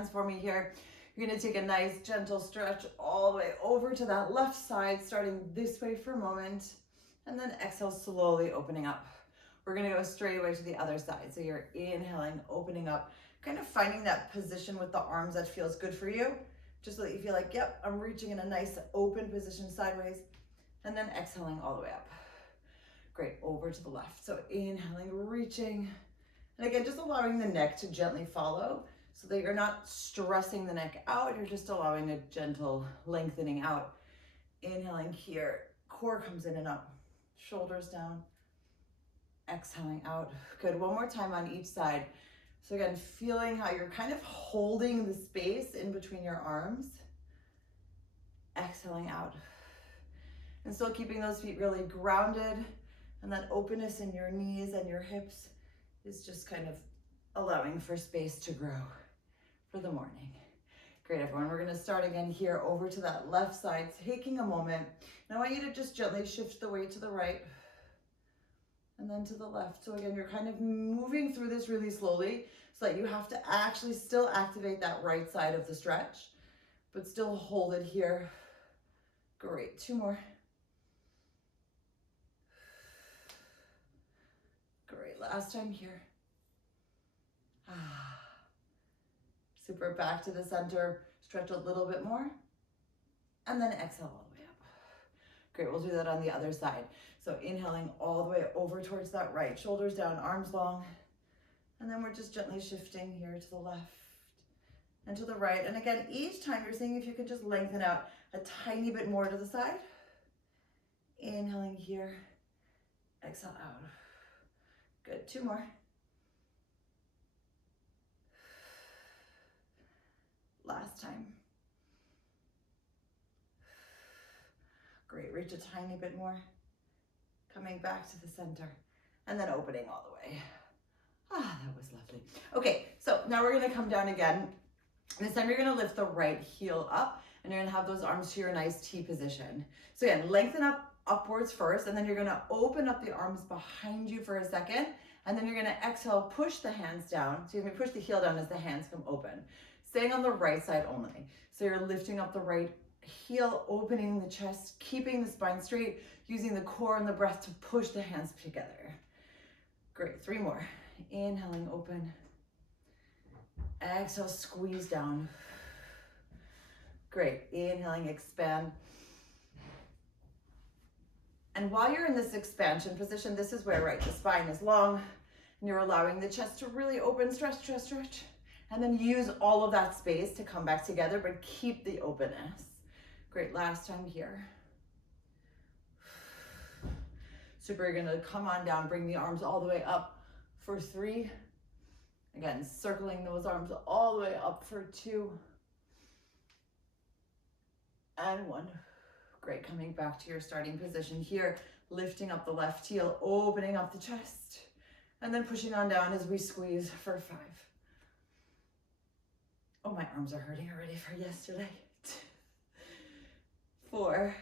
hands for me here. You're gonna take a nice gentle stretch all the way over to that left side, starting this way for a moment, and then exhale, slowly opening up. We're gonna go straight away to the other side. So you're inhaling, opening up, kind of finding that position with the arms that feels good for you, just so that you feel like, yep, I'm reaching in a nice open position sideways, and then exhaling all the way up. Great, over to the left. So inhaling, reaching, and again, just allowing the neck to gently follow so that you're not stressing the neck out, you're just allowing a gentle lengthening out. Inhaling here, core comes in and up, shoulders down, exhaling out. Good, one more time on each side. So again, feeling how you're kind of holding the space in between your arms, exhaling out. And still keeping those feet really grounded, and that openness in your knees and your hips is just kind of allowing for space to grow for the morning. Great, everyone. We're going to start again here over to that left side, taking a moment. And I want you to just gently shift the weight to the right and then to the left. So again, you're kind of moving through this really slowly so that you have to actually still activate that right side of the stretch, but still hold it here. Great, 2 more. Great, last time here. Super, back to the center, stretch a little bit more, and then exhale all the way up. Great, we'll do that on the other side. So inhaling all the way over towards that right, shoulders down, arms long, and then we're just gently shifting here to the left and to the right. And again, each time you're seeing if you can just lengthen out a tiny bit more to the side. Inhaling here, exhale out. Good, 2 more. Last time. Great, reach a tiny bit more. Coming back to the center and then opening all the way. That was lovely. Okay, so now we're gonna come down again. This time you're gonna lift the right heel up and you're gonna have those arms to your nice T position. So again, lengthen up upwards first, and then you're gonna open up the arms behind you for a second, and then you're gonna exhale, push the hands down. So you're gonna push the heel down as the hands come open. Staying on the right side only. So you're lifting up the right heel, opening the chest, keeping the spine straight, using the core and the breath to push the hands together. Great, 3 more. Inhaling, open. Exhale, squeeze down. Great, inhaling, expand. And while you're in this expansion position, this is where, right, the spine is long, and you're allowing the chest to really open, stretch, stretch, stretch. And then use all of that space to come back together, but keep the openness. Great, last time here. Super, you're gonna come on down, bring the arms all the way up for 3. Again, circling those arms all the way up for 2. And 1. Great, coming back to your starting position here, lifting up the left heel, opening up the chest, and then pushing on down as we squeeze for 5. Oh, my arms are hurting already for yesterday. 4.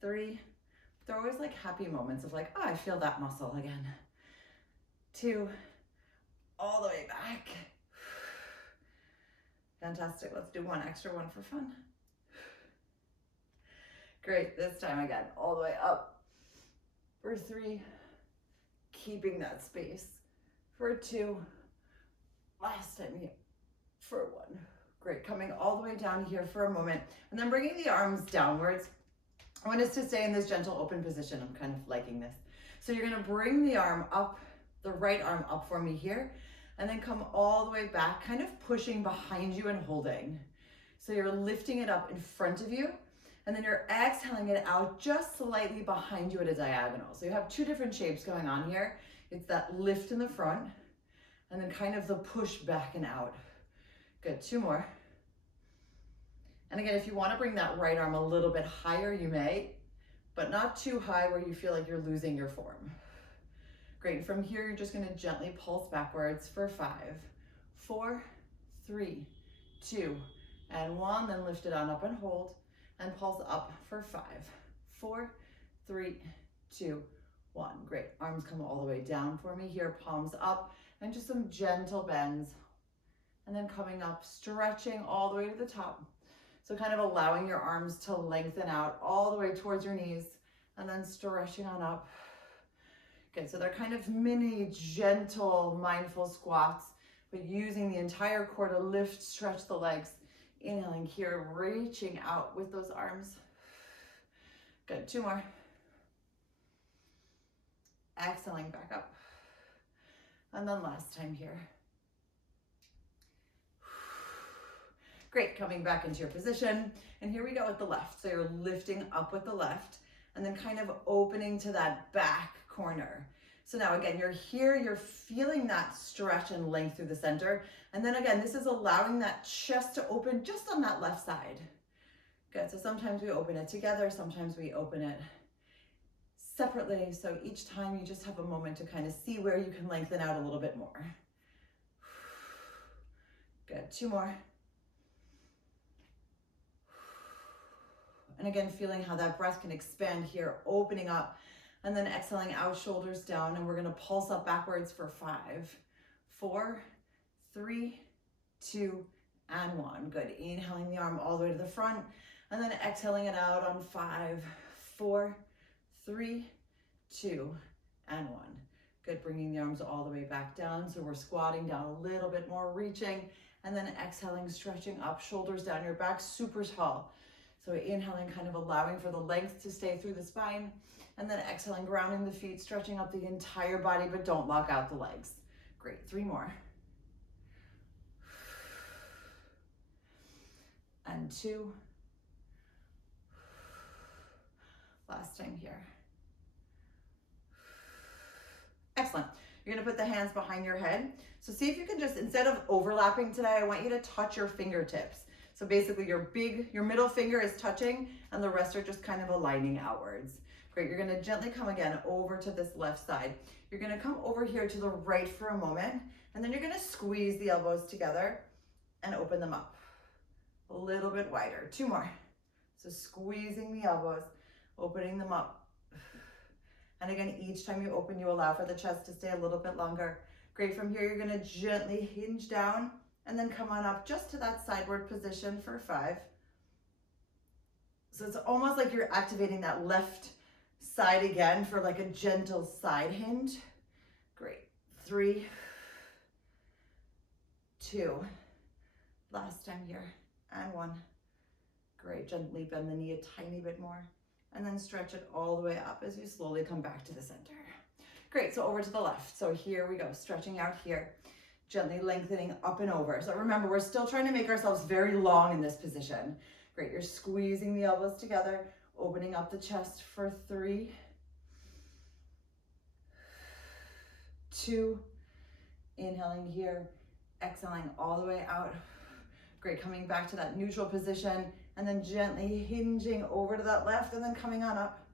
3. They're always like happy moments of like, oh, I feel that muscle again. 2. All the way back. Fantastic. Let's do 1 extra one for fun. Great. This time again, all the way up for 3. Keeping that space for 2. Last time here for 1. Great, coming all the way down here for a moment, and then bringing the arms downwards. I want us to stay in this gentle open position. I'm kind of liking this. So you're gonna bring the arm up, the right arm up for me here, and then come all the way back, kind of pushing behind you and holding. So you're lifting it up in front of you, and then you're exhaling it out just slightly behind you at a diagonal. So you have 2 different shapes going on here. It's that lift in the front, and then kind of the push back and out. Good, 2 more. And again, if you want to bring that right arm a little bit higher, you may, but not too high where you feel like you're losing your form. Great, from here, you're just gonna gently pulse backwards for 5, 4, 3, 2, and 1, then lift it on up and hold, and pulse up for 5, 4, 3, 2, 1. Great, arms come all the way down for me here, palms up, and just some gentle bends. And then coming up, stretching all the way to the top. So kind of allowing your arms to lengthen out all the way towards your knees, and then stretching on up. Good, so they're kind of mini, gentle, mindful squats, but using the entire core to lift, stretch the legs. Inhaling here, reaching out with those arms. Good, 2 more. Exhaling back up. And then last time here. Great, coming back into your position. And here we go with the left. So you're lifting up with the left and then kind of opening to that back corner. So now again, you're here, you're feeling that stretch and length through the center. And then again, this is allowing that chest to open just on that left side. Good, so sometimes we open it together, sometimes we open it separately. So each time you just have a moment to kind of see where you can lengthen out a little bit more. Good, 2 more. And again, feeling how that breath can expand here, opening up, and then exhaling out, shoulders down, and we're gonna pulse up backwards for 5, 4, 3, 2, and 1. Good, inhaling the arm all the way to the front, and then exhaling it out on 5, 4, 3, 2, and 1. Good, bringing the arms all the way back down, so we're squatting down a little bit more, reaching, and then exhaling, stretching up, shoulders down, your back super tall. So inhaling, kind of allowing for the length to stay through the spine, and then exhaling, grounding the feet, stretching up the entire body, but don't lock out the legs. Great, 3 more. And 2. Last time here. Excellent. You're gonna put the hands behind your head. So see if you can just, instead of overlapping today, I want you to touch your fingertips. So basically your middle finger is touching and the rest are just kind of aligning outwards. Great, you're gonna gently come again over to this left side. You're gonna come over here to the right for a moment, and then you're gonna squeeze the elbows together and open them up. A little bit wider, 2 more. So squeezing the elbows, opening them up. And again, each time you open, you allow for the chest to stay a little bit longer. Great, from here, you're gonna gently hinge down and then come on up just to that sideward position for 5. So it's almost like you're activating that left side again for like a gentle side hinge. Great, 3, 2, last time here, and 1. Great, gently bend the knee a tiny bit more, and then stretch it all the way up as you slowly come back to the center. Great, so over to the left. So here we go, stretching out here. Gently lengthening up and over. So remember, we're still trying to make ourselves very long in this position. Great, you're squeezing the elbows together, opening up the chest for 3, 2, inhaling here, exhaling all the way out. Great, coming back to that neutral position, and then gently hinging over to that left, and then coming on up,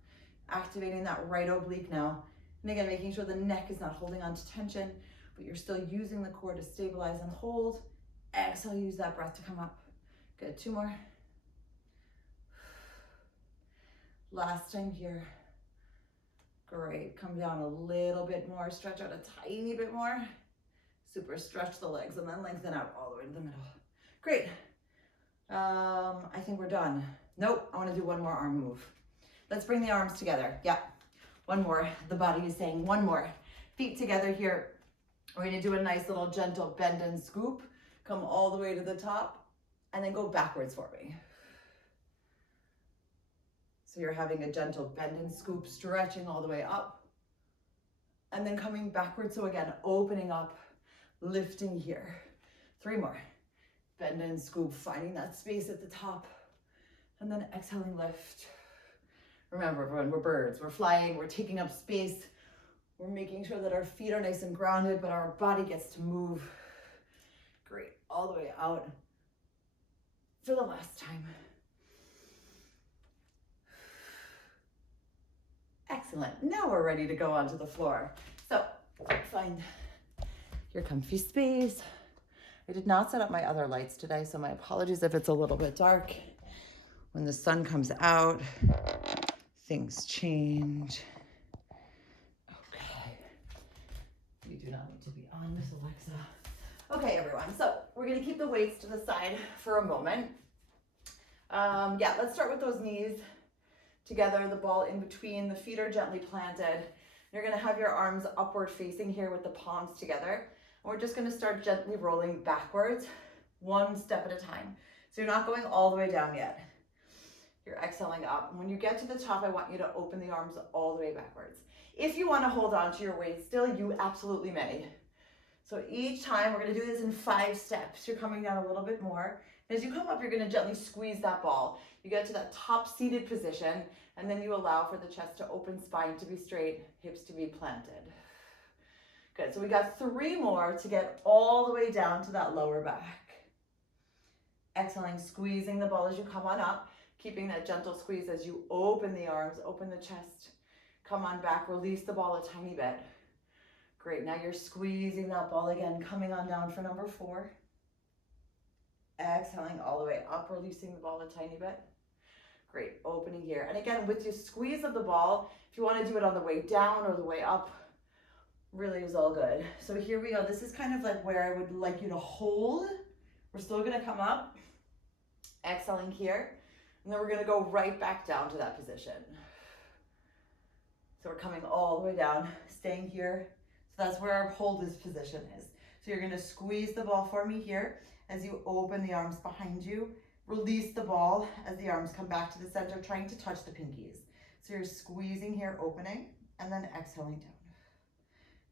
activating that right oblique now. And again, making sure the neck is not holding on to tension, but you're still using the core to stabilize and hold. Exhale, use that breath to come up. Good, 2 more. Last time here. Great, come down a little bit more, stretch out a tiny bit more. Super, stretch the legs and then lengthen out all the way to the middle. Great, I think we're done. Nope, I wanna do 1 more arm move. Let's bring the arms together, yeah. 1 more, the body is saying 1 more. Feet together here. We're gonna do a nice little gentle bend and scoop. Come all the way to the top and then go backwards for me. So you're having a gentle bend and scoop, stretching all the way up and then coming backwards. So again, opening up, lifting here. 3 more. Bend and scoop, finding that space at the top and then exhaling, lift. Remember everyone, we're birds, we're flying, we're taking up space. We're making sure that our feet are nice and grounded, but our body gets to move. Great, all the way out for the last time. Excellent, now we're ready to go onto the floor. So find your comfy space. I did not set up my other lights today, so my apologies if it's a little bit dark. When the sun comes out, things change. You do not need to be on this one. So we're gonna keep the weights to the side for a moment. Yeah, let's start with those knees together, the ball in between, the feet are gently planted. You're gonna have your arms upward facing here with the palms together. And we're just gonna start gently rolling backwards, one step at a time. So you're not going all the way down yet. You're exhaling up. And when you get to the top, I want you to open the arms all the way backwards. If you wanna hold on to your weight still, you absolutely may. So each time, we're gonna do this in 5 steps. You're coming down a little bit more. As you come up, you're gonna gently squeeze that ball. You get to that top seated position, and then you allow for the chest to open, spine to be straight, hips to be planted. Good, so we got 3 more to get all the way down to that lower back. Exhaling, squeezing the ball as you come on up, keeping that gentle squeeze as you open the arms, open the chest, come on back, release the ball a tiny bit. Great, now you're squeezing that ball again, coming on down for number 4. Exhaling all the way up, releasing the ball a tiny bit. Great, opening here. And again, with your squeeze of the ball, if you want to do it on the way down or the way up, really is all good. So here we go. This is kind of like where I would like you to hold. We're still going to come up, exhaling here, and then we're going to go right back down to that position. So we're coming all the way down, staying here. So that's where our hold this position is. So you're going to squeeze the ball for me here as you open the arms behind you. Release the ball as the arms come back to the center, trying to touch the pinkies. So you're squeezing here, opening, and then exhaling down.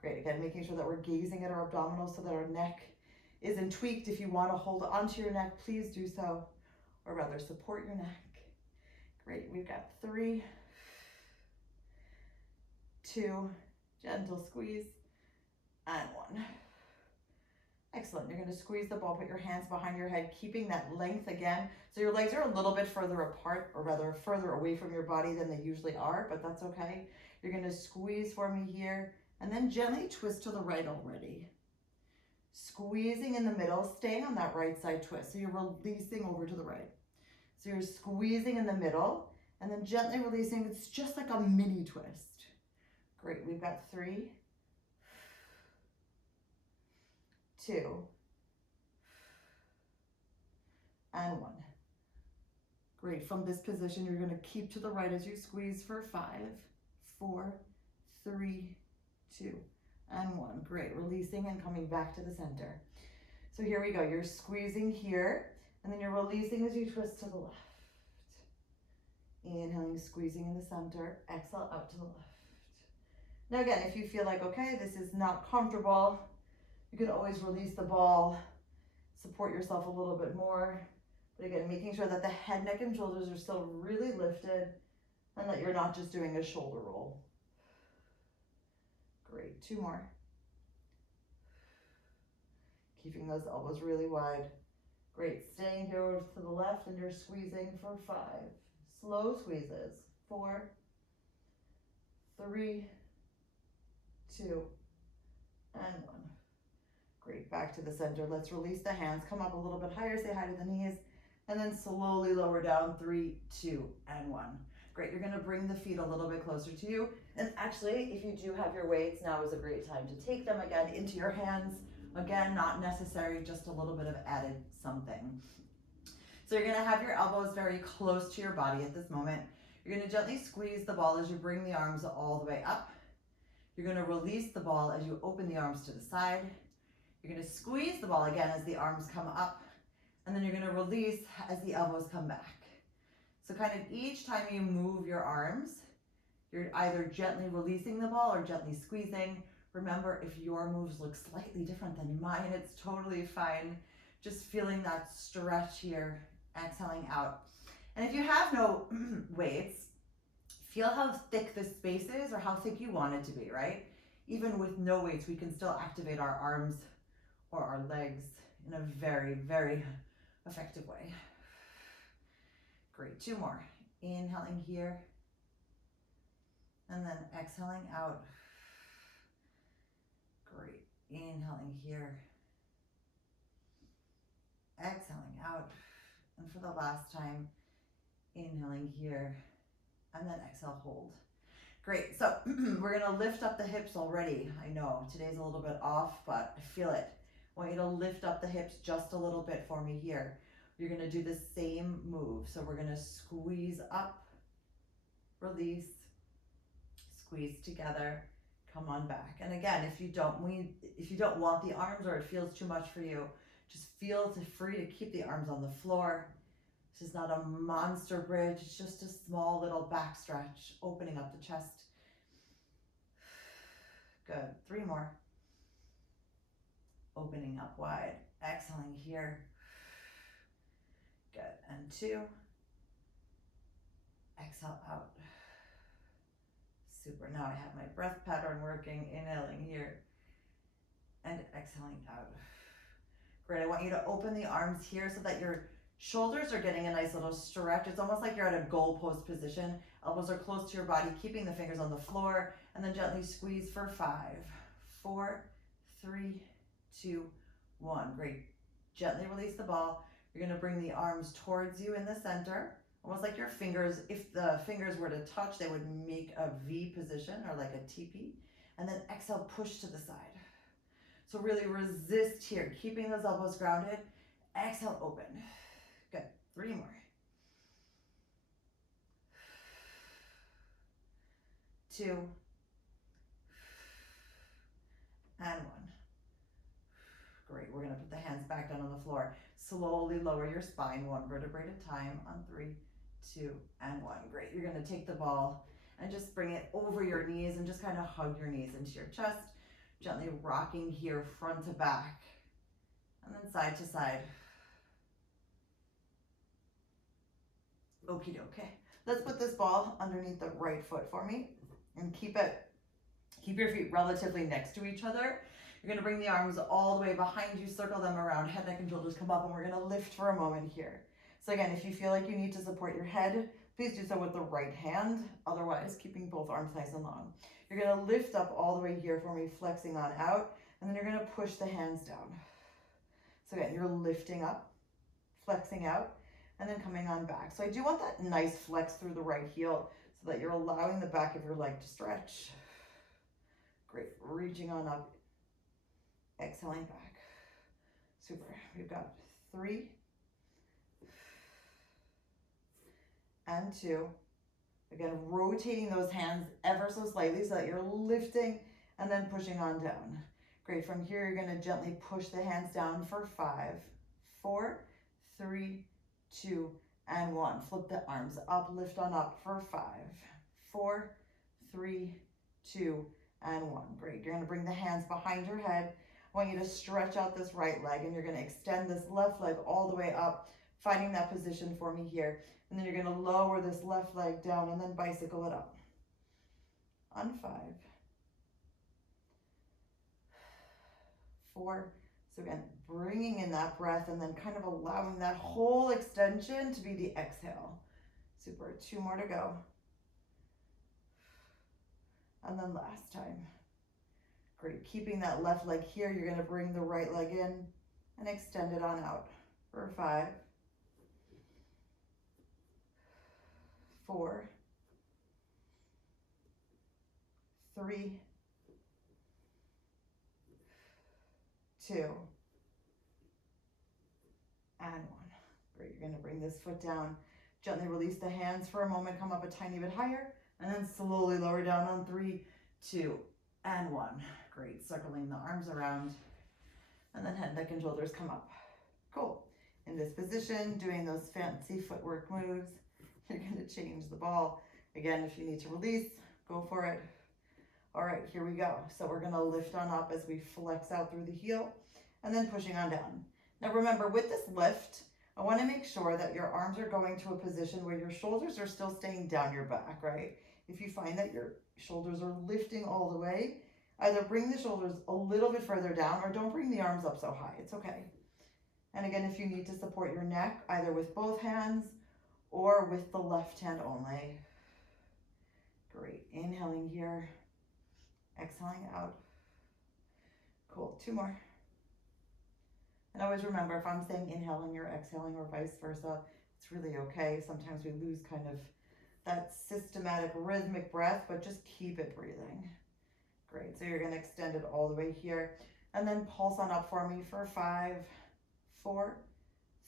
Great, again, making sure that we're gazing at our abdominals so that our neck isn't tweaked. If you want to hold onto your neck, please do so, or rather support your neck. Great, we've got 3, 2, gentle squeeze, and 1. Excellent. You're going to squeeze the ball, put your hands behind your head, keeping that length again. So your legs are a little bit further apart, or rather further away from your body than they usually are, but that's okay. You're going to squeeze for me here, and then gently twist to the right already. Squeezing in the middle, staying on that right side twist. So you're releasing over to the right. So you're squeezing in the middle, and then gently releasing. It's just like a mini twist. Great. We've got 3, 2, and 1. Great. From this position, you're going to keep to the right as you squeeze for 5, 4, 3, 2, and 1. Great. Releasing and coming back to the center. So here we go. You're squeezing here, and then you're releasing as you twist to the left. Inhaling, squeezing in the center. Exhale out to the left. Now again, if you feel like, okay, this is not comfortable, you can always release the ball, support yourself a little bit more. But again, making sure that the head, neck, and shoulders are still really lifted and that you're not just doing a shoulder roll. Great, 2 more. Keeping those elbows really wide. Great, staying here to the left and you're squeezing for 5. Slow squeezes. 4, 3, 2, and 1. Great, back to the center. Let's release the hands, come up a little bit higher, say hi to the knees, and then slowly lower down. 3, 2, and 1. Great, you're gonna bring the feet a little bit closer to you. And actually, if you do have your weights, now is a great time to take them again into your hands. Again, not necessary, just a little bit of added something. So you're gonna have your elbows very close to your body at this moment. You're gonna gently squeeze the ball as you bring the arms all the way up. You're gonna release the ball as you open the arms to the side. You're gonna squeeze the ball again as the arms come up, and then you're gonna release as the elbows come back. So kind of each time you move your arms, you're either gently releasing the ball or gently squeezing. Remember, if your moves look slightly different than mine, it's totally fine. Just feeling that stretch here, exhaling out. And if you have no weights, feel how thick the space is or how thick you want it to be, right? Even with no weights, we can still activate our arms or our legs in a very, very effective way. Great, 2 more. Inhaling here, and then exhaling out. Great, inhaling here, exhaling out. And for the last time, inhaling here, and then exhale, hold. Great, so we're gonna lift up the hips already. I know today's a little bit off, but I feel it. I want you to lift up the hips just a little bit for me here. You're going to do the same move. So we're going to squeeze up, release, squeeze together, come on back. And again, if you don't want the arms or it feels too much for you, just feel free to keep the arms on the floor. This is not a monster bridge, it's just a small little back stretch, opening up the chest. Good, 3 more. Opening up wide, exhaling here. Good, and 2. Exhale out. Super, now I have my breath pattern working, inhaling here and exhaling out. Great, I want you to open the arms here so that your shoulders are getting a nice little stretch. It's almost like you're at a goal post position. Elbows are close to your body, keeping the fingers on the floor, and then gently squeeze for 5, 4, 3, 2, 1. Great. Gently release the ball. You're going to bring the arms towards you in the center, almost like your fingers, if the fingers were to touch, they would make a V position or like a teepee. And then exhale, push to the side. So really resist here, keeping those elbows grounded. Exhale, open. Good, 3 more. 2, and 1. Great, we're gonna put the hands back down on the floor. Slowly lower your spine, 1 vertebrae at a time on 3, 2, and 1. Great, you're gonna take the ball and just bring it over your knees and just kind of hug your knees into your chest. Gently rocking here front to back and then side to side. Okie doke. Let's put this ball underneath the right foot for me and keep your feet relatively next to each other. You're going to bring the arms all the way behind you, circle them around, head, neck, and shoulders come up, and we're going to lift for a moment here. So again, if you feel like you need to support your head, please do so with the right hand, otherwise keeping both arms nice and long. You're going to lift up all the way here for me, flexing on out, and then you're going to push the hands down. So again, you're lifting up, flexing out, and then coming on back. So I do want that nice flex through the right heel so that you're allowing the back of your leg to stretch. Great, reaching on up, exhaling back. Super, we've got 3 and 2. Again, rotating those hands ever so slightly so that you're lifting and then pushing on down. Great, from here you're going to gently push the hands down for 5, 4, 3, 2, and 1. Flip the arms up, lift on up for 5, 4, 3, 2, and 1. Great, you're going to bring the hands behind your head. I want you to stretch out this right leg, and you're going to extend this left leg all the way up, finding that position for me here. And then you're going to lower this left leg down and then bicycle it up. On 5, 4. So again, bringing in that breath and then kind of allowing that whole extension to be the exhale. Super, 2 more to go. And then last time. Great, keeping that left leg here, you're going to bring the right leg in and extend it on out for 5, 4, 3, 2, and 1. Great, you're going to bring this foot down, gently release the hands for a moment, come up a tiny bit higher, and then slowly lower down on 3, 2, and 1. Great, circling the arms around, and then head, neck, and shoulders come up. Cool. In this position, doing those fancy footwork moves, you're going to change the ball. Again, if you need to release, go for it. All right, here we go. So we're going to lift on up as we flex out through the heel, and then pushing on down. Now remember, with this lift, I want to make sure that your arms are going to a position where your shoulders are still staying down your back, right? If you find that your shoulders are lifting all the way, either bring the shoulders a little bit further down or don't bring the arms up so high. It's okay. And again, if you need to support your neck, either with both hands or with the left hand only. Great. Inhaling here, exhaling out. Cool. 2 more. And always remember, if I'm saying inhaling, you're exhaling, or vice versa, it's really okay. Sometimes we lose kind of that systematic rhythmic breath, but just keep it breathing. Great, so you're going to extend it all the way here. And then pulse on up for me for 5, 4,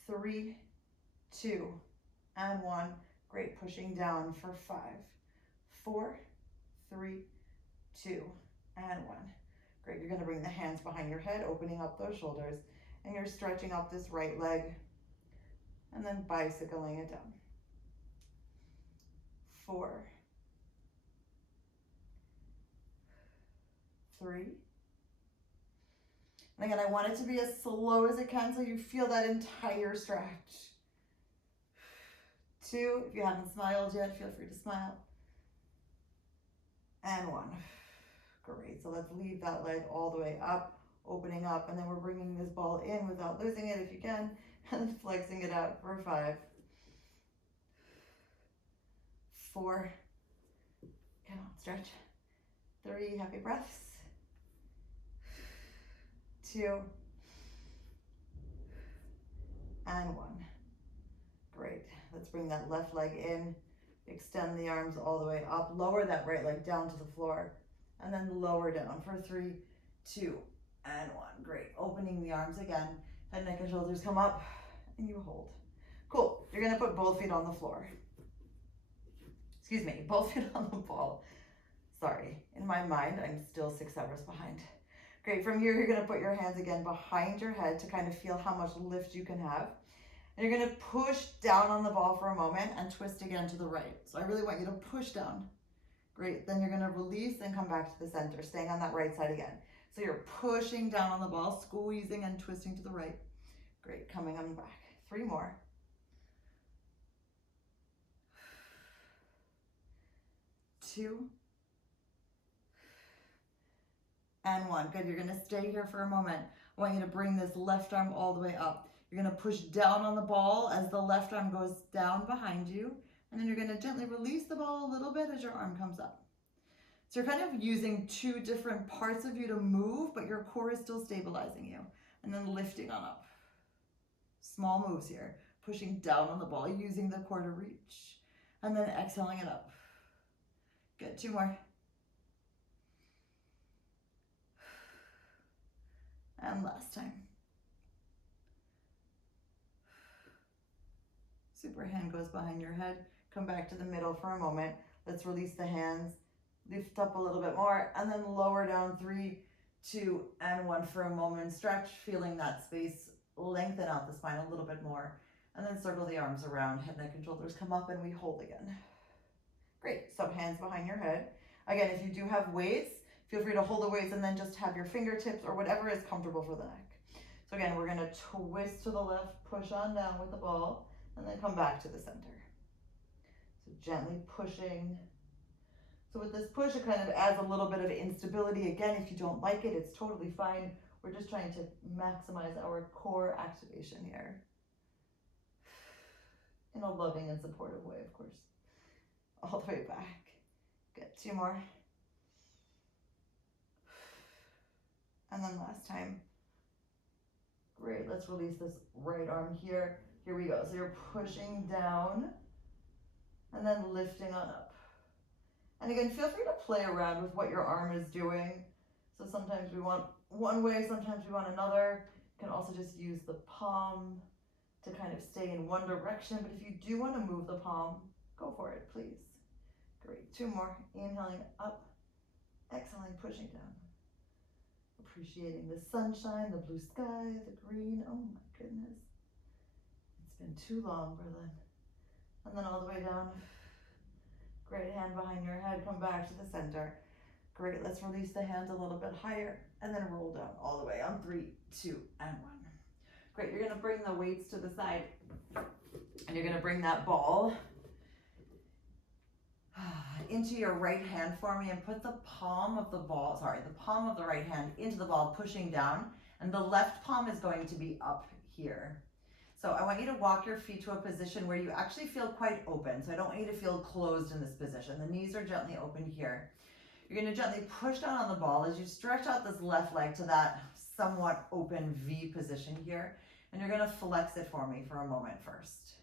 3, 2, and 1. Great, pushing down for 5, 4, 3, 2, and 1. Great, you're gonna bring the hands behind your head, opening up those shoulders, and you're stretching up this right leg, and then bicycling it down. 4, 3. And again, I want it to be as slow as it can so you feel that entire stretch. 2, if you haven't smiled yet, feel free to smile. And 1. Great, so let's leave that leg all the way up, opening up, and then we're bringing this ball in without losing it if you can, and then flexing it out for 5, 4, come on, stretch, 3, happy breaths, 2, and 1. Great, let's bring that left leg in, extend the arms all the way up, lower that right leg down to the floor, and then lower down for 3, 2, and 1. Great, opening the arms again, head, neck, and shoulders come up, and you hold. Cool, you're gonna put both feet on the floor. Excuse me, both feet on the ball. Sorry, in my mind, I'm still 6 hours behind. Great, from here, you're gonna put your hands again behind your head to kind of feel how much lift you can have. And you're gonna push down on the ball for a moment and twist again to the right. So I really want you to push down. Great, then you're gonna release and come back to the center, staying on that right side again. So you're pushing down on the ball, squeezing and twisting to the right. Great, coming on back. 3 more. 2, and 1. Good, you're gonna stay here for a moment. I want you to bring this left arm all the way up. You're gonna push down on the ball as the left arm goes down behind you, and then you're gonna gently release the ball a little bit as your arm comes up. So you're kind of using 2 different parts of you to move, but your core is still stabilizing you. And then lifting on up. Small moves here. Pushing down on the ball, using the core to reach. And then exhaling it up. Good, 2 more. And last time. Super hand goes behind your head. Come back to the middle for a moment. Let's release the hands. Lift up a little bit more and then lower down. 3, 2, and 1 for a moment. Stretch, feeling that space. Lengthen out the spine a little bit more. And then circle the arms around. Head, neck, and shoulders come up and we hold again. Great, so hands behind your head. Again, if you do have weights, feel free to hold the weights and then just have your fingertips or whatever is comfortable for the neck. So again, we're gonna twist to the left, push on down with the ball, and then come back to the center. So gently pushing. So with this push, it kind of adds a little bit of instability. Again, if you don't like it, it's totally fine. We're just trying to maximize our core activation here. In a loving and supportive way, of course. All the way back. Good, 2 more. And then last time. Great, let's release this right arm here. Here we go, so you're pushing down and then lifting on up. And again, feel free to play around with what your arm is doing. So sometimes we want one way, sometimes we want another. You can also just use the palm to kind of stay in one direction, but if you do want to move the palm, go for it, please. Great, 2 more. Inhaling up, exhaling, pushing down. Appreciating the sunshine, the blue sky, the green. Oh my goodness. It's been too long, Berlin. And then all the way down. Great, hand behind your head, come back to the center. Great, let's release the hands a little bit higher and then roll down all the way on 3, 2, and 1. Great, you're gonna bring the weights to the side and you're gonna bring that ball into your right hand for me and put the palm of the right hand into the ball, pushing down, and the left palm is going to be up here. So I want you to walk your feet to a position where you actually feel quite open. So I don't want you to feel closed in this position. The knees are gently open here. You're gonna gently push down on the ball as you stretch out this left leg to that somewhat open V position here. And you're gonna flex it for me for a moment first.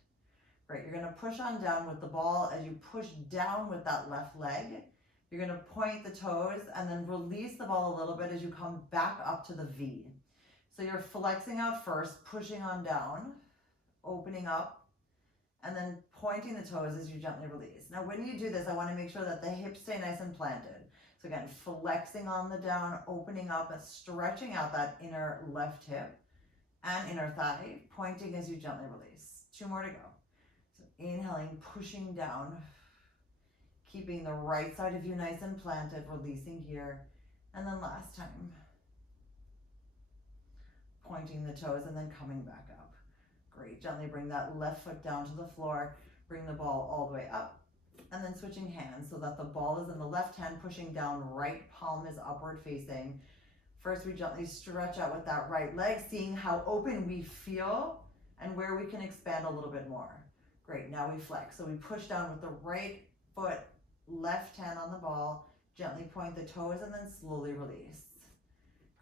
Great, you're gonna push on down with the ball as you push down with that left leg. You're gonna point the toes and then release the ball a little bit as you come back up to the V. So you're flexing out first, pushing on down, opening up, and then pointing the toes as you gently release. Now when you do this, I wanna make sure that the hips stay nice and planted. So again, flexing on the down, opening up and stretching out that inner left hip and inner thigh, pointing as you gently release. 2 more to go. So inhaling, pushing down, keeping the right side of you nice and planted, releasing here. And then last time, pointing the toes and then coming back up. Great, gently bring that left foot down to the floor, bring the ball all the way up, and then switching hands so that the ball is in the left hand, pushing down, right palm is upward facing. First, we gently stretch out with that right leg, seeing how open we feel and where we can expand a little bit more. Great, now we flex. So we push down with the right foot, left hand on the ball, gently point the toes and then slowly release.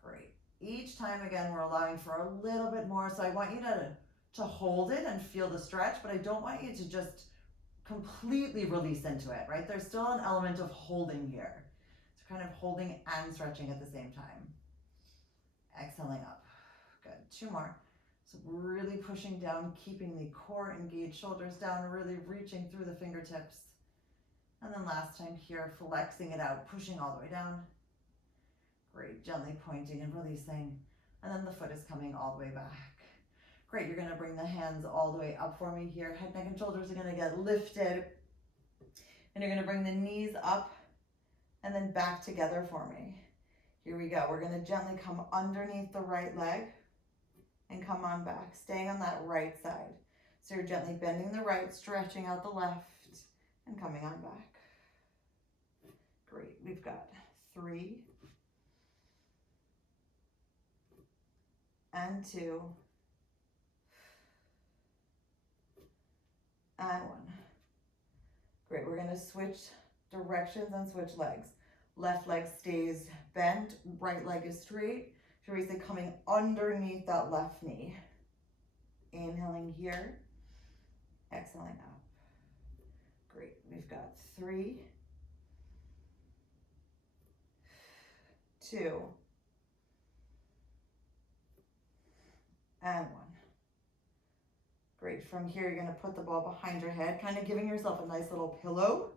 Great. Each time, again, we're allowing for a little bit more. So I want you to hold it and feel the stretch, but I don't want you to just completely release into it, right? There's still an element of holding here. So kind of holding and stretching at the same time. Exhaling up. Good. 2 more. So really pushing down, keeping the core engaged, shoulders down, really reaching through the fingertips. And then last time here, flexing it out, pushing all the way down. Great. Gently pointing and releasing. And then the foot is coming all the way back. Great. You're going to bring the hands all the way up for me here. Head, neck, and shoulders are going to get lifted. And you're going to bring the knees up and then back together for me. Here we go. We're going to gently come underneath the right leg and come on back, staying on that right side. So you're gently bending the right, stretching out the left, and coming on back. Great. We've got 3 and 2 and 1. Great. We're going to switch directions and switch legs. Left leg stays bent, right leg is straight. Teresa coming underneath that left knee. Inhaling here, exhaling up. Great, we've got 3, 2, and 1. Great, from here you're gonna put the ball behind your head, kind of giving yourself a nice little pillow.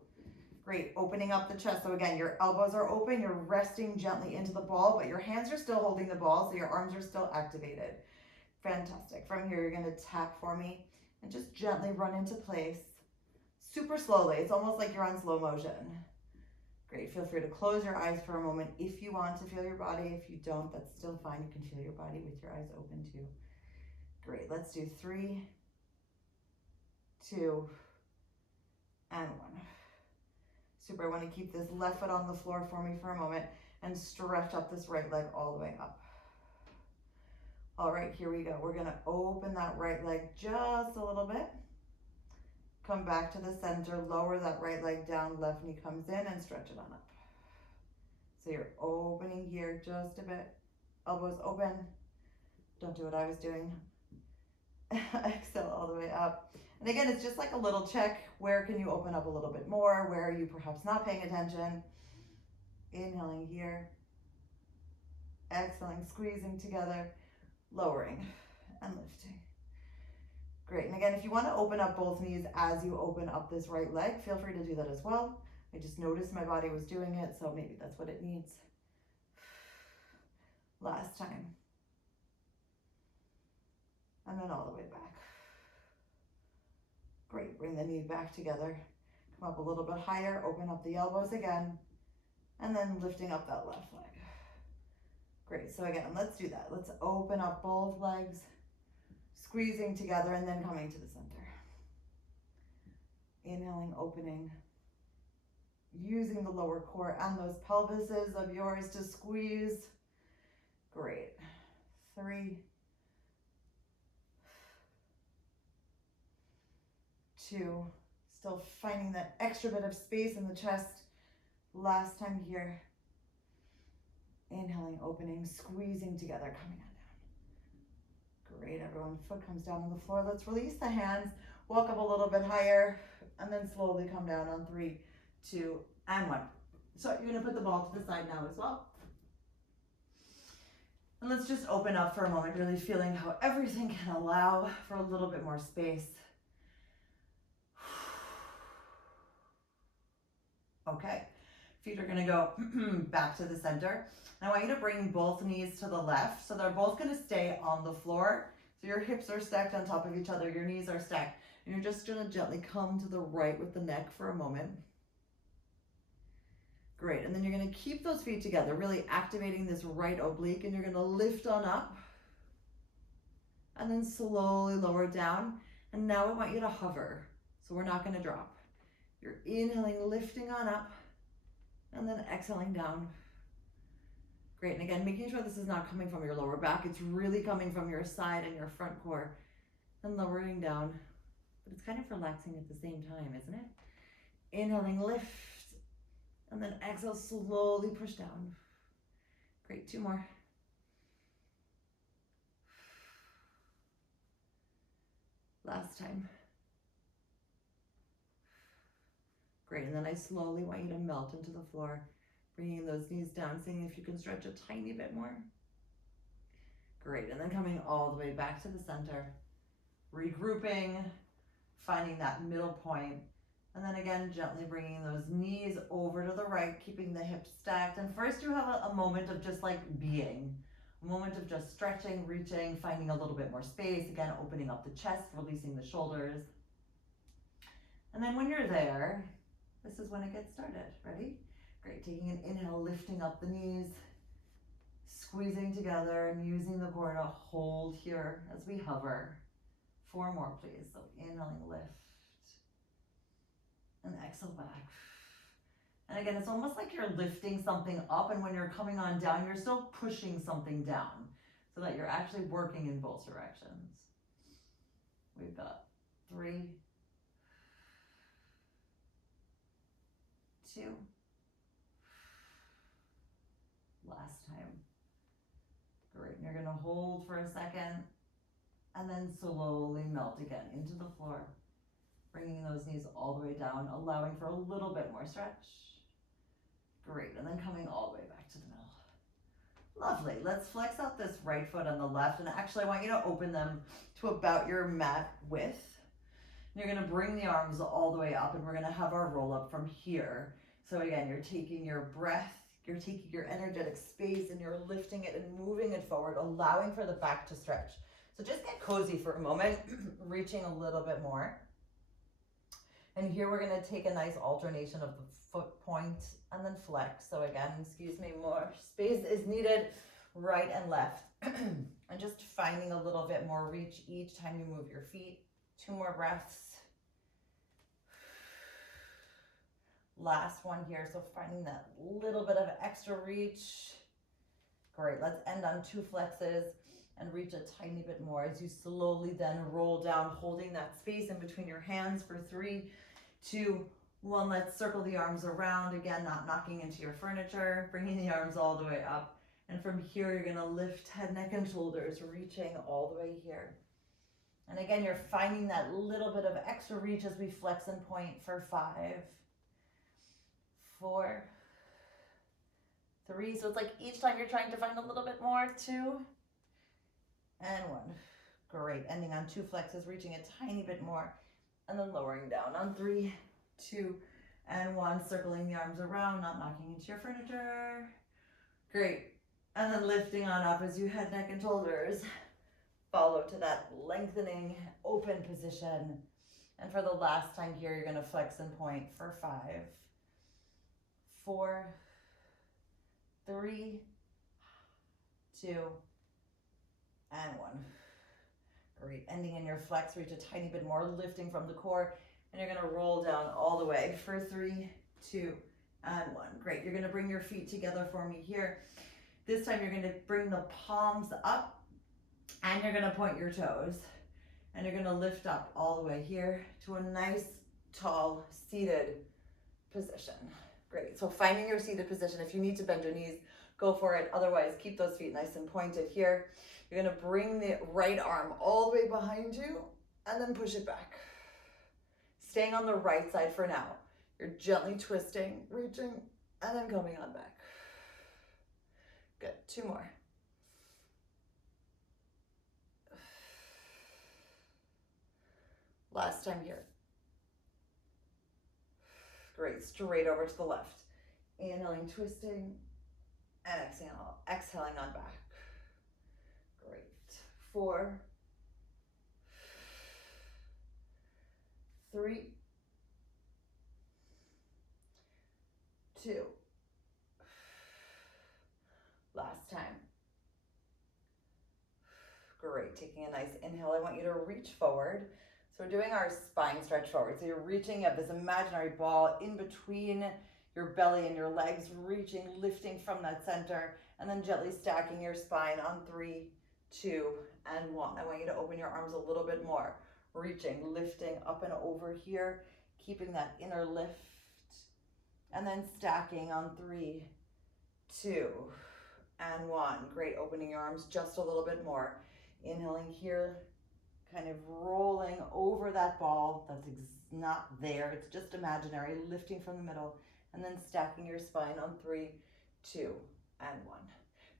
Great, opening up the chest. So again, your elbows are open, you're resting gently into the ball, but your hands are still holding the ball, so your arms are still activated. Fantastic. From here, you're gonna tap for me and just gently run into place. Super slowly, it's almost like you're on slow motion. Great, feel free to close your eyes for a moment if you want to feel your body. If you don't, that's still fine. You can feel your body with your eyes open too. Great, let's do 3, 2, and 1. Super, I want to keep this left foot on the floor for me for a moment and stretch up this right leg all the way up. All right, here we go. We're going to open that right leg just a little bit. Come back to the center, lower that right leg down, left knee comes in and stretch it on up. So you're opening here just a bit. Elbows open. Don't do what I was doing. Exhale all the way up. And again, it's just like a little check. Where can you open up a little bit more? Where are you perhaps not paying attention? Inhaling here. Exhaling, squeezing together, lowering and lifting. Great. And again, if you want to open up both knees as you open up this right leg, feel free to do that as well. I just noticed my body was doing it, so maybe that's what it needs. Last time. And then all the way back. Great, bring the knee back together. Come up a little bit higher, open up the elbows again, and then lifting up that left leg. Great, so again, let's do that. Let's open up both legs, squeezing together and then coming to the center. Inhaling, opening, using the lower core and those pelvises of yours to squeeze. Great, 3, 2, still finding that extra bit of space in the chest. Last time here. Inhaling, opening, squeezing together, coming on down. Great, everyone, foot comes down on the floor. Let's release the hands, walk up a little bit higher, and then slowly come down on 3, 2, and 1. So you're gonna put the ball to the side now as well. And let's just open up for a moment, really feeling how everything can allow for a little bit more space. Okay, feet are gonna go back to the center. I want you to bring both knees to the left, so they're both gonna stay on the floor. So your hips are stacked on top of each other, your knees are stacked, and you're just gonna gently come to the right with the neck for a moment. Great, and then you're gonna keep those feet together, really activating this right oblique, and you're gonna lift on up, and then slowly lower down. And now I want you to hover, so we're not gonna drop. You're inhaling, lifting on up, and then exhaling down. Great, and again, making sure this is not coming from your lower back, it's really coming from your side and your front core, and lowering down. But it's kind of relaxing at the same time, isn't it? Inhaling, lift, and then exhale, slowly push down. Great, 2 more. Last time. Great, and then I slowly want you to melt into the floor, bringing those knees down, seeing if you can stretch a tiny bit more. Great, and then coming all the way back to the center, regrouping, finding that middle point, and then again, gently bringing those knees over to the right, keeping the hips stacked. And first you have a moment of just like being, a moment of just stretching, reaching, finding a little bit more space, again, opening up the chest, releasing the shoulders. And then when you're there, this is when it gets started. Ready? Great, taking an inhale, lifting up the knees, squeezing together and using the core to hold here as we hover. 4 more, please. So inhaling, lift, and exhale back. And again, it's almost like you're lifting something up, and when you're coming on down, you're still pushing something down so that you're actually working in both directions. We've got 3, 2, last time. Great, and you're gonna hold for a second and then slowly melt again into the floor, bringing those knees all the way down, allowing for a little bit more stretch. Great, and then coming all the way back to the middle. Lovely, let's flex out this right foot on the left, and actually I want you to open them to about your mat width. You're gonna bring the arms all the way up, and we're gonna have our roll up from here. So again, you're taking your breath, you're taking your energetic space, and you're lifting it and moving it forward, allowing for the back to stretch. So just get cozy for a moment, reaching a little bit more. And here we're gonna take a nice alternation of the foot point and then flex. So again, more space is needed, right and left. And just finding a little bit more reach each time you move your feet. 2 more breaths. Last one here, so finding that little bit of extra reach. Great, let's end on 2 flexes and reach a tiny bit more as you slowly then roll down, holding that space in between your hands for 3, 2, 1. Let's circle the arms around, again, not knocking into your furniture, bringing the arms all the way up. And from here, you're gonna lift head, neck, and shoulders, reaching all the way here. And again, you're finding that little bit of extra reach as we flex and point for 5, 4, 3. So it's like each time you're trying to find a little bit more. 2, and 1. Great, ending on 2 flexes, reaching a tiny bit more, and then lowering down on 3, 2, and 1. Circling the arms around, not knocking into your furniture. Great, and then lifting on up as you head, neck, and shoulders follow to that lengthening, open position. And for the last time here, you're gonna flex and point for 5, 4, 3, 2, and 1. Great, ending in your flex, reach a tiny bit more, lifting from the core, and you're gonna roll down all the way for 3, 2, and 1. Great, you're gonna bring your feet together for me here. This time you're gonna bring the palms up, and you're gonna point your toes, and you're gonna lift up all the way here to a nice, tall, seated position. Great, so finding your seated position, if you need to bend your knees, go for it. Otherwise, keep those feet nice and pointed here. You're gonna bring the right arm all the way behind you and then push it back. Staying on the right side for now. You're gently twisting, reaching, and then coming on back. Good, 2 more. Last time here. Great, straight over to the left. Inhaling, twisting, and exhaling on back. Great, 4, 3, 2. Last time. Great, taking a nice inhale. I want you to reach forward. So we're doing our spine stretch forward. So you're reaching up this imaginary ball in between your belly and your legs, reaching, lifting from that center, and then gently stacking your spine on 3, 2, and 1. I want you to open your arms a little bit more. Reaching, lifting up and over here, keeping that inner lift, and then stacking on 3, 2, and 1. Great, opening your arms just a little bit more. Inhaling here, kind of rolling over that ball that's not there, it's just imaginary, lifting from the middle, and then stacking your spine on 3, 2, and 1.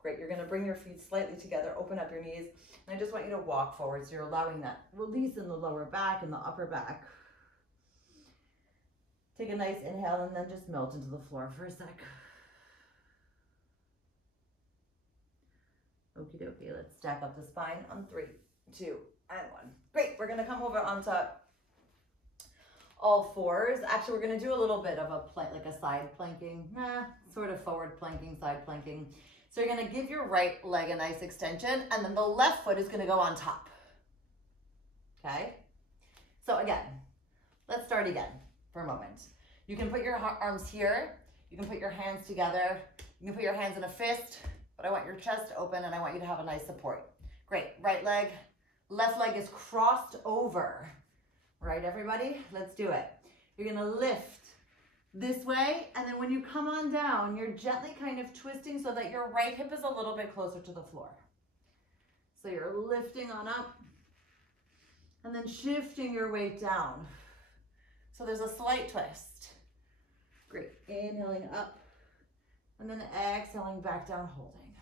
Great, you're gonna bring your feet slightly together, open up your knees, and I just want you to walk forward, so you're allowing that release in the lower back and the upper back. Take a nice inhale and then just melt into the floor for a sec. Okie dokie, let's stack up the spine on 3, 2, and 1. Great, we're gonna come over onto all fours. Actually, we're gonna do a little bit of a plank, like a side planking, sort of forward planking, side planking. So you're gonna give your right leg a nice extension, and then the left foot is gonna go on top. Okay? So again, let's start again for a moment. You can put your arms here, you can put your hands together, you can put your hands in a fist, but I want your chest open and I want you to have a nice support. Great, right leg, left leg is crossed over. Right, everybody? Let's do it. You're gonna lift this way, and then when you come on down, you're gently kind of twisting so that your right hip is a little bit closer to the floor. So you're lifting on up, and then shifting your weight down. So there's a slight twist. Great, inhaling up, and then exhaling back down, holding.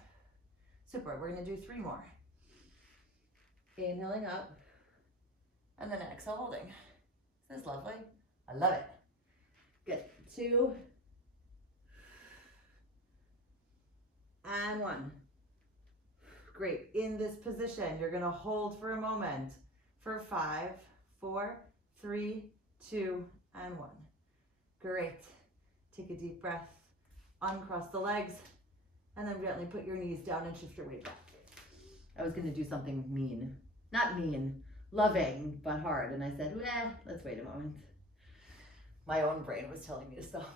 Super, we're gonna do 3 more. Inhaling up, and then exhale, holding. Isn't this lovely? I love it. Good, 2, and 1. Great, in this position, you're gonna hold for a moment for 5, 4, 3, 2, and 1. Great, take a deep breath, uncross the legs, and then gently put your knees down and shift your weight back. I was gonna do something mean, not mean, loving, but hard. And I said, let's wait a moment. My own brain was telling me to stop.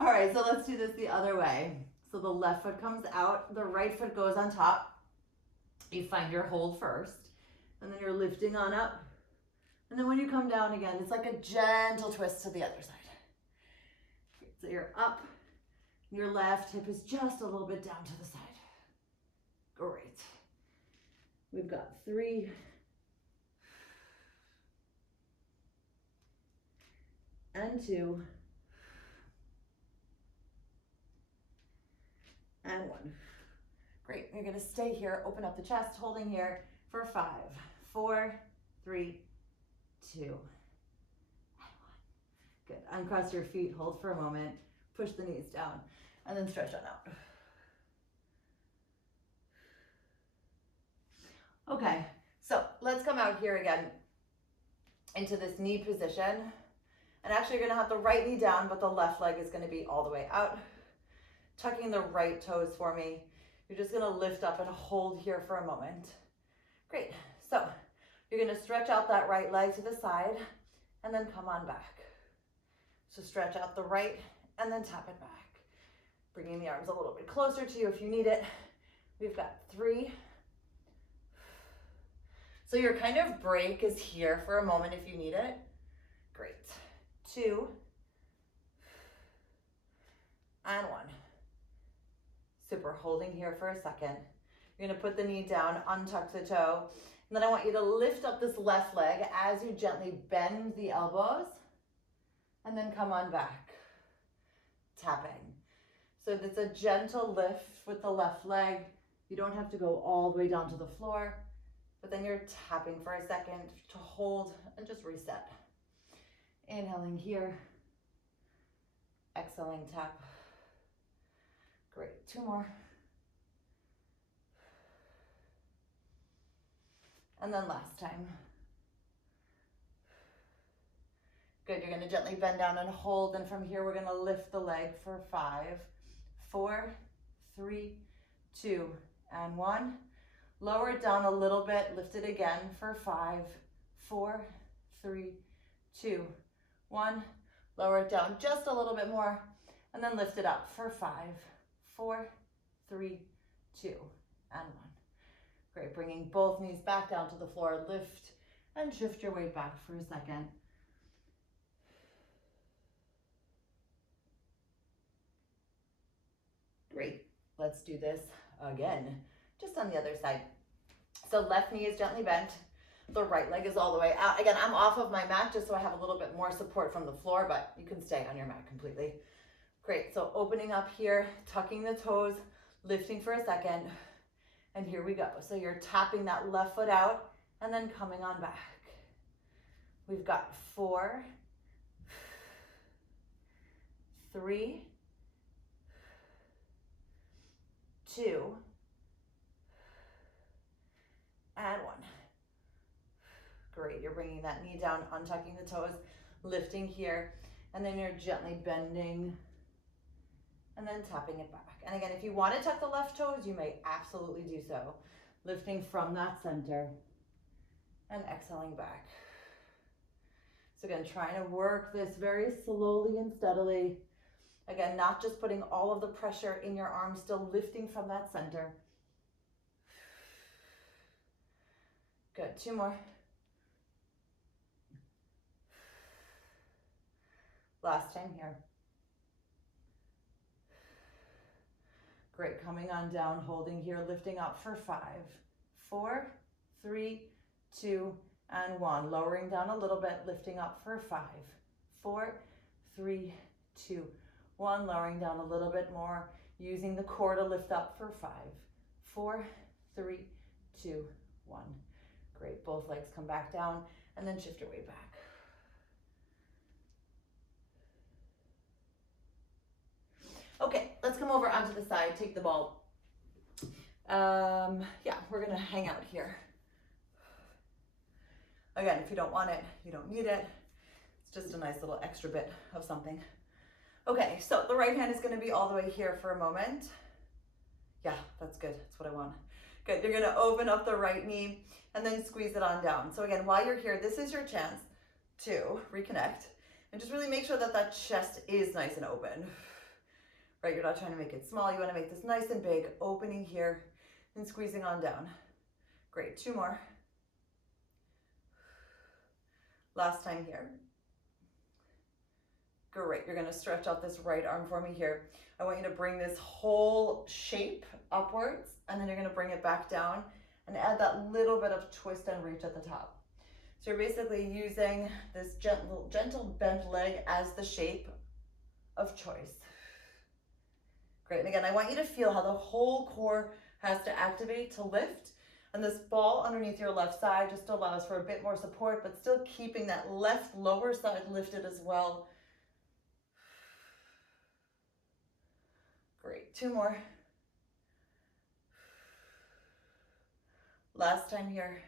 All right, so let's do this the other way. So the left foot comes out, the right foot goes on top. You find your hold first, and then you're lifting on up. And then when you come down again, it's like a gentle twist to the other side. So you're up, your left hip is just a little bit down to the side. Great. We've got 3, and 2, and 1. Great, you're gonna stay here, open up the chest, holding here for 5, 4, 3, 2, and 1. Good, uncross your feet, hold for a moment, push the knees down, and then stretch on out. Okay, so let's come out here again into this knee position. And actually you're gonna have the right knee down, but the left leg is gonna be all the way out. Tucking the right toes for me. You're just gonna lift up and hold here for a moment. Great, so you're gonna stretch out that right leg to the side and then come on back. So stretch out the right and then tap it back. Bringing the arms a little bit closer to you if you need it. We've got 3. So your kind of break is here for a moment if you need it. Great. 2, and 1. Super, holding here for a second. You're gonna put the knee down, untuck the toe, and then I want you to lift up this left leg as you gently bend the elbows, and then come on back. Tapping. So it's a gentle lift with the left leg. You don't have to go all the way down to the floor, but then you're tapping for a second to hold and just reset. Inhaling here, exhaling, tap. Great, 2 more. And then last time. Good, you're gonna gently bend down and hold, and from here we're gonna lift the leg for 5, 4, 3, 2, and 1. Lower it down a little bit, lift it again for 5, 4, 3, 2, 1. Lower it down just a little bit more, and then lift it up for 5, 4, 3, 2, and 1. Great, bringing both knees back down to the floor, lift and shift your weight back for a second. Great, let's do this again, just on the other side. So left knee is gently bent, the right leg is all the way out. Again, I'm off of my mat just so I have a little bit more support from the floor, but you can stay on your mat completely. Great, so opening up here, tucking the toes, lifting for a second, and here we go. So you're tapping that left foot out and then coming on back. We've got 4, 3, 2, and 1. Great, you're bringing that knee down, untucking the toes, lifting here, and then you're gently bending and then tapping it back. And again, if you want to tuck the left toes, you may absolutely do so. Lifting from that center and exhaling back. So again, trying to work this very slowly and steadily. Again, not just putting all of the pressure in your arms, still lifting from that center. Good, 2 more. Last time here. Great, coming on down, holding here, lifting up for 5, 4, 3, 2, and 1. Lowering down a little bit, lifting up for 5, 4, 3, 2, 1. Lowering down a little bit more, using the core to lift up for 5, 4, 3, 2, 1. Great, both legs come back down, and then shift your weight back. Okay, let's come over onto the side, take the ball. Yeah, we're gonna hang out here. Again, if you don't want it, you don't need it. It's just a nice little extra bit of something. Okay, so the right hand is gonna be all the way here for a moment. Yeah, that's good, that's what I want. Good, you're gonna open up the right knee and then squeeze it on down. So again, while you're here, this is your chance to reconnect and just really make sure that that chest is nice and open. Right, you're not trying to make it small. You want to make this nice and big, opening here and squeezing on down. Great, 2 more. Last time here. Great, you're gonna stretch out this right arm for me here. I want you to bring this whole shape upwards, and then you're gonna bring it back down and add that little bit of twist and reach at the top. So you're basically using this gentle bent leg as the shape of choice. Great, and again, I want you to feel how the whole core has to activate to lift, and this ball underneath your left side just allows for a bit more support, but still keeping that left lower side lifted as well. Great, 2 more. Last time here.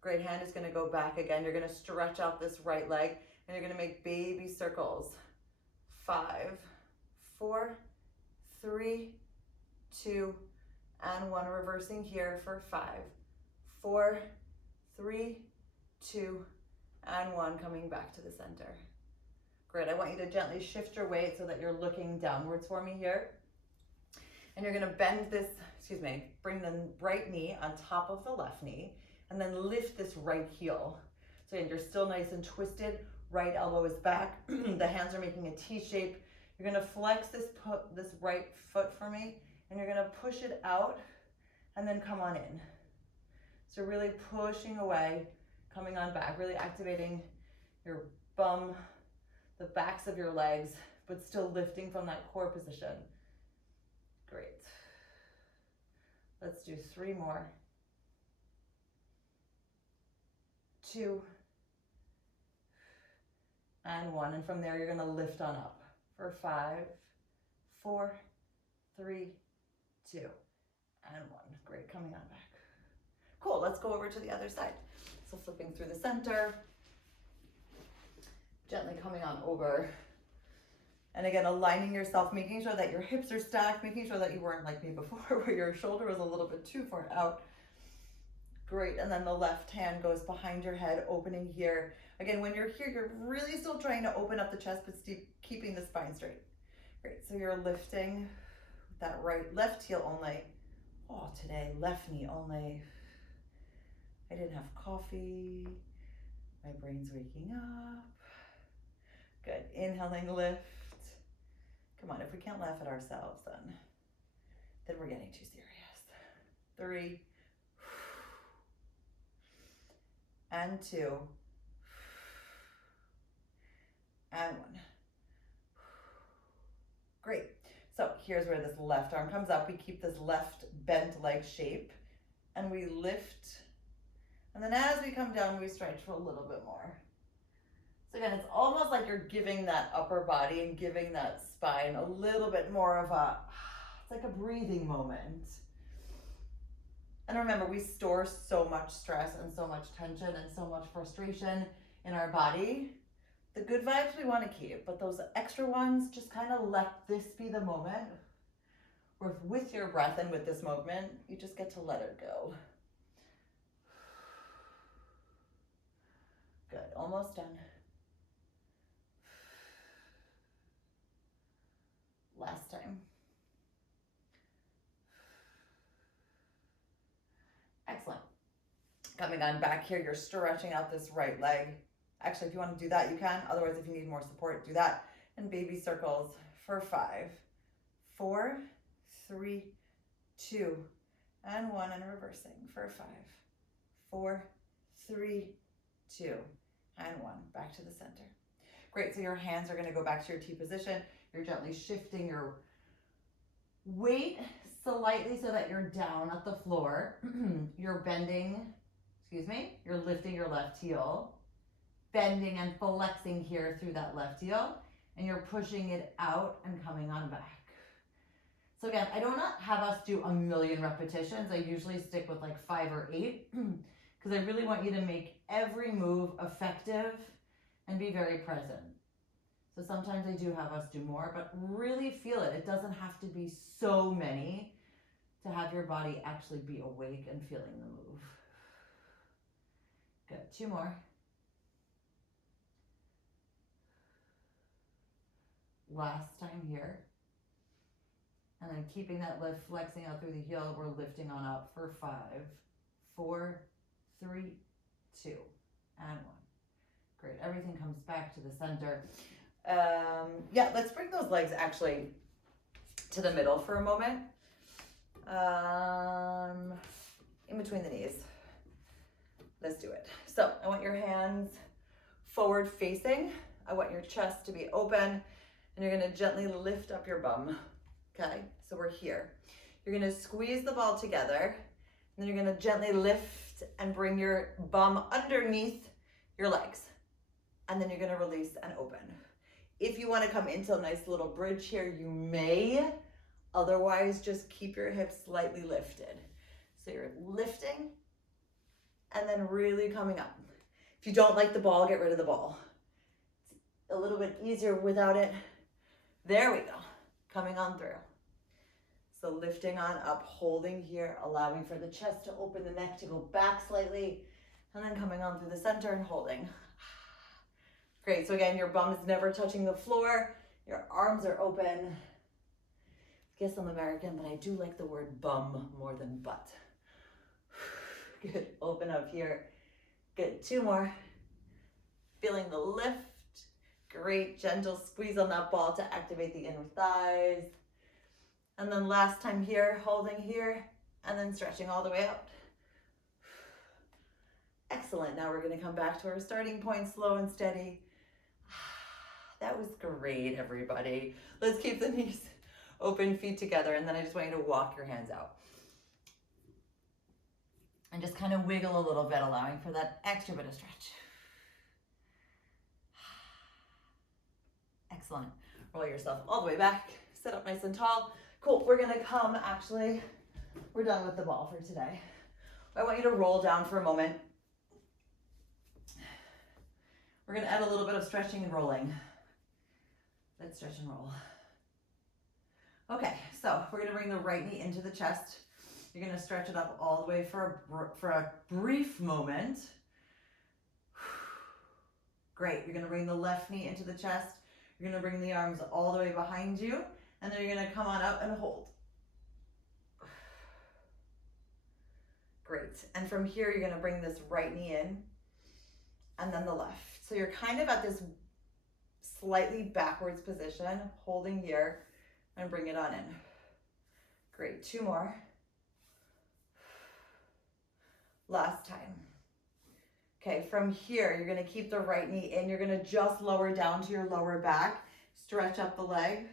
Great, hand is gonna go back again. You're gonna stretch out this right leg, and you're gonna make baby circles. 5, 4, 3, 2, and 1. Reversing here for 5, 4, 3, 2, and 1. Coming back to the center. Great, I want you to gently shift your weight so that you're looking downwards for me here. And you're gonna bend this, bring the right knee on top of the left knee, and then lift this right heel. So again, you're still nice and twisted. Right elbow is back. The hands are making a T shape. You're gonna flex this right foot for me, and you're gonna push it out and then come on in. So really pushing away, coming on back, really activating your bum, the backs of your legs, but still lifting from that core position. Great. Let's do 3 more. 2 and 1. And from there, you're going to lift on up for 5, 4, 3, 2, and 1. Great, coming on back. Cool, let's go over to the other side. So flipping through the center, gently coming on over. And again, aligning yourself, making sure that your hips are stacked, making sure that you weren't like me before, where your shoulder was a little bit too far out. Great, and then the left hand goes behind your head, opening here. Again, when you're here, you're really still trying to open up the chest, but keeping the spine straight. Great, so you're lifting with that left heel only. Oh, today, left knee only. I didn't have coffee. My brain's waking up. Good, inhaling, lift. Come on, if we can't laugh at ourselves, then we're getting too serious. 3, and 2, and 1. Great. So here's where this left arm comes up. We keep this left bent leg shape, and we lift. And then as we come down, we stretch for a little bit more. So again, it's almost like you're giving that upper body and giving that spine a little bit more of it's like a breathing moment. And remember, we store so much stress and so much tension and so much frustration in our body. The good vibes we want to keep, but those extra ones, just kind of let this be the moment where with your breath and with this movement, you just get to let it go. Good, almost done. Last time. Excellent. Coming on back here, you're stretching out this right leg. Actually, if you want to do that, you can. Otherwise, if you need more support, do that. And baby circles for 5, 4, 3, 2, and 1, and reversing for 5, 4, 3, 2, and 1. Back to the center. Great, so your hands are going to go back to your T position. You're gently shifting your weight slightly so that you're down at the floor. You're bending, you're lifting your left heel, bending and flexing here through that left heel, and you're pushing it out and coming on back. So again, I don't have us do a million repetitions. I usually stick with like 5 or 8 because I really want you to make every move effective and be very present. So sometimes I do have us do more, but really feel it. It doesn't have to be so many to have your body actually be awake and feeling the move. Good, 2 more. Last time here. And then keeping that lift, flexing out through the heel, we're lifting on up for 5, 4, 3, 2, and 1. Great, everything comes back to the center. Yeah, let's bring those legs actually to the middle for a moment. In between the knees. Let's do it. So I want your hands forward facing. I want your chest to be open, and you're gonna gently lift up your bum. Okay, so we're here. You're gonna squeeze the ball together, and then you're gonna gently lift and bring your bum underneath your legs. And then you're gonna release and open. If you wanna come into a nice little bridge here, you may. Otherwise, just keep your hips slightly lifted. So you're lifting and then really coming up. If you don't like the ball, get rid of the ball. It's a little bit easier without it. There we go, coming on through. So lifting on up, holding here, allowing for the chest to open, the neck to go back slightly, and then coming on through the center and holding. Great, so again, your bum is never touching the floor, your arms are open. Guess I'm American, but I do like the word bum more than butt. Good, open up here. Good, 2 more. Feeling the lift. Great, gentle squeeze on that ball to activate the inner thighs. And then last time here, holding here, and then stretching all the way out. Excellent, now we're gonna come back to our starting point, slow and steady. That was great, everybody. Let's keep the knees open, feet together, and then I just want you to walk your hands out. And just kind of wiggle a little bit, allowing for that extra bit of stretch. Excellent. Roll yourself all the way back. Sit up nice and tall. Cool. We're going to come, actually, we're done with the ball for today. I want you to roll down for a moment. We're going to add a little bit of stretching and rolling. Let's stretch and roll. Okay, so we're going to bring the right knee into the chest. You're going to stretch it up all the way for a brief moment. Great. You're going to bring the left knee into the chest. You're going to bring the arms all the way behind you, and then you're going to come on up and hold. Great. And from here, you're going to bring this right knee in, and then the left. So you're kind of at this slightly backwards position, holding here, and bring it on in. Great. 2 more. Last time. Okay, from here, you're going to keep the right knee in. You're going to just lower down to your lower back, stretch up the leg,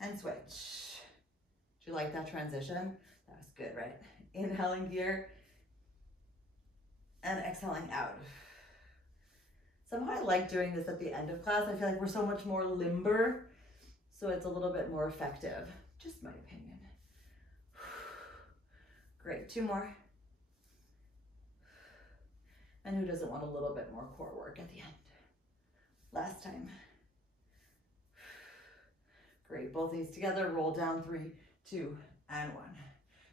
and switch. Do you like that transition? That was good, right? Inhaling here, and exhaling out. Somehow I like doing this at the end of class. I feel like we're so much more limber, so it's a little bit more effective. Just my opinion. Great, 2 more. And who doesn't want a little bit more core work at the end? Last time. Great, both knees together, roll down, 3, 2, and 1.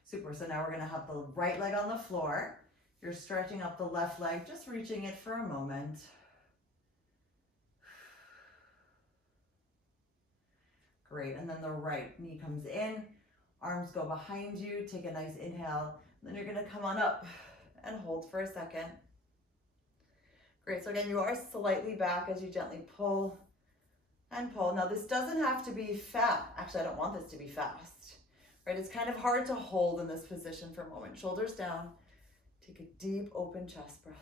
Super, so now we're gonna have the right leg on the floor. You're stretching up the left leg, just reaching it for a moment. Great, and then the right knee comes in, arms go behind you, take a nice inhale, then you're gonna come on up and hold for a second. Great, so again, you are slightly back as you gently pull and pull. Now this doesn't have to be fast. Actually, I don't want this to be fast, right? It's kind of hard to hold in this position for a moment. Shoulders down, take a deep open chest breath,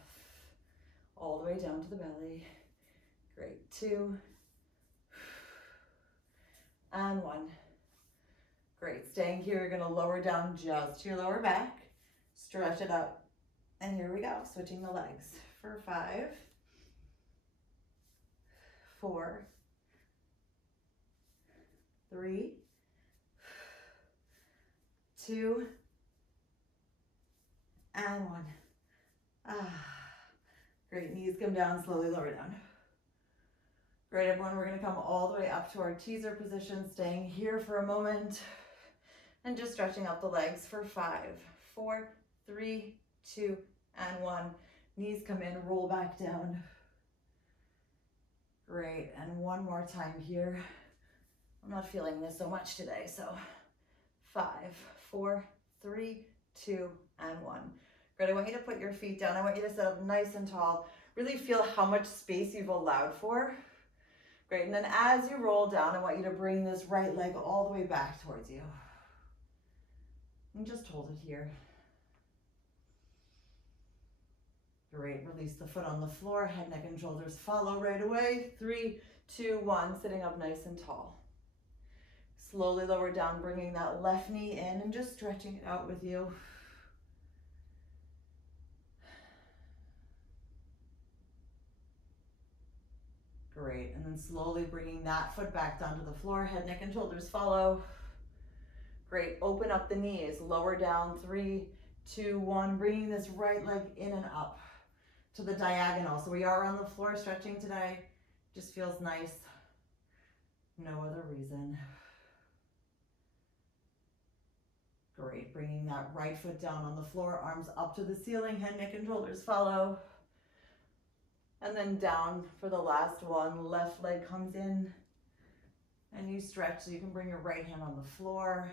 all the way down to the belly. Great, 2, and 1. Great, staying here, you're gonna lower down just to your lower back, stretch it up, and here we go, switching the legs for 5, 4, 3, 2, and 1. Great, knees come down, slowly lower down. Great, everyone, we're gonna come all the way up to our teaser position, staying here for a moment, and just stretching out the legs for 5, 4, 3, 2, and 1. Knees come in, roll back down. Great, and 1 more time here. I'm not feeling this so much today, so 5, 4, 3, 2, and 1. Great, I want you to put your feet down. I want you to sit up nice and tall. Really feel how much space you've allowed for. Great, and then as you roll down, I want you to bring this right leg all the way back towards you. And just hold it here. Great, release the foot on the floor, head, neck, and shoulders follow right away. 3, 2, 1, sitting up nice and tall. Slowly lower down, bringing that left knee in and just stretching it out with you. Great, and then slowly bringing that foot back down to the floor, head, neck, and shoulders follow. Great, open up the knees, lower down, 3, 2, 1, bringing this right leg in and up to the diagonal. So we are on the floor stretching today. Just feels nice. No other reason. Great, bringing that right foot down on the floor, arms up to the ceiling, head, neck, and shoulders follow. And then down for the last one, left leg comes in and you stretch so you can bring your right hand on the floor.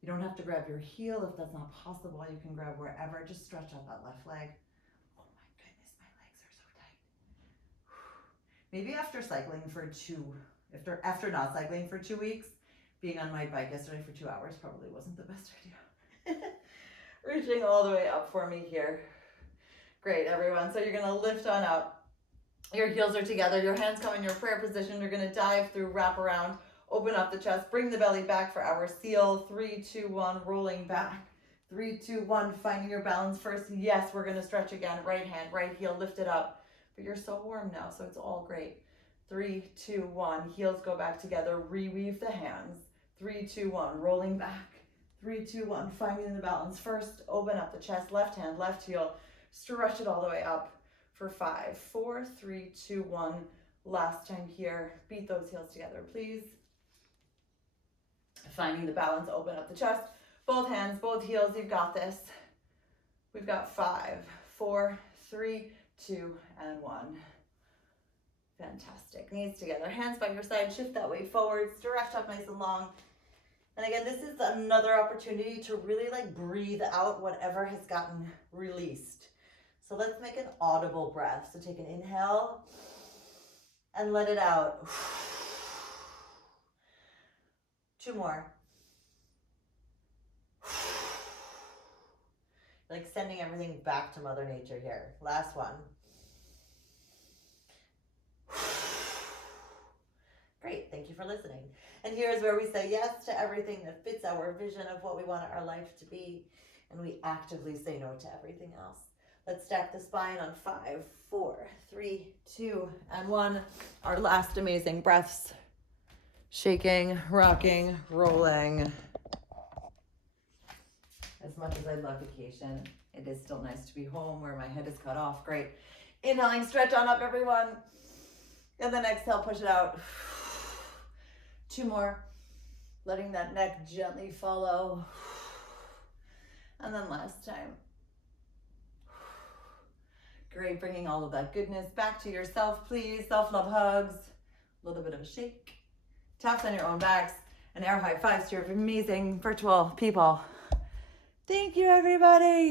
You don't have to grab your heel if that's not possible. You can grab wherever, just stretch out that left leg. Oh my goodness, my legs are so tight. Maybe after cycling for after not cycling for 2 weeks, being on my bike yesterday for 2 hours probably wasn't the best idea. Reaching all the way up for me here. Great, everyone. So you're gonna lift on up. Your heels are together. Your hands come in your prayer position. You're going to dive through, wrap around, open up the chest, bring the belly back for our seal. 3, 2, 1, rolling back. 3, 2, 1, finding your balance first. Yes, we're going to stretch again. Right hand, right heel, lift it up. But you're so warm now, so it's all great. 3, 2, 1, heels go back together. Reweave the hands. 3, 2, 1, rolling back. 3, 2, 1, finding the balance first. Open up the chest, left hand, left heel. Stretch it all the way up for 5, 4, 3, 2, 1. Last time here. Beat those heels together, please. Finding the balance, open up the chest. Both hands, both heels, you've got this. We've got 5, 4, 3, 2, and 1. Fantastic. Knees together, hands by your side, shift that weight forward, stretch up nice and long. And again, this is another opportunity to really like breathe out whatever has gotten released. So let's make an audible breath. So take an inhale and let it out. 2 more. Like sending everything back to Mother Nature here. Last one. Great, thank you for listening. And here's where we say yes to everything that fits our vision of what we want our life to be. And we actively say no to everything else. Let's stack the spine on 5, 4, 3, 2, and 1. Our last amazing breaths. Shaking, rocking, rolling. As much as I love vacation, it is still nice to be home where my head is cut off. Great. Inhaling, stretch on up, everyone. And then exhale, push it out. 2 more. Letting that neck gently follow. And then last time. Great, bringing all of that goodness back to yourself, please. Self-love hugs. A little bit of a shake. Taps on your own backs. And air high fives to your amazing virtual people. Thank you, everybody.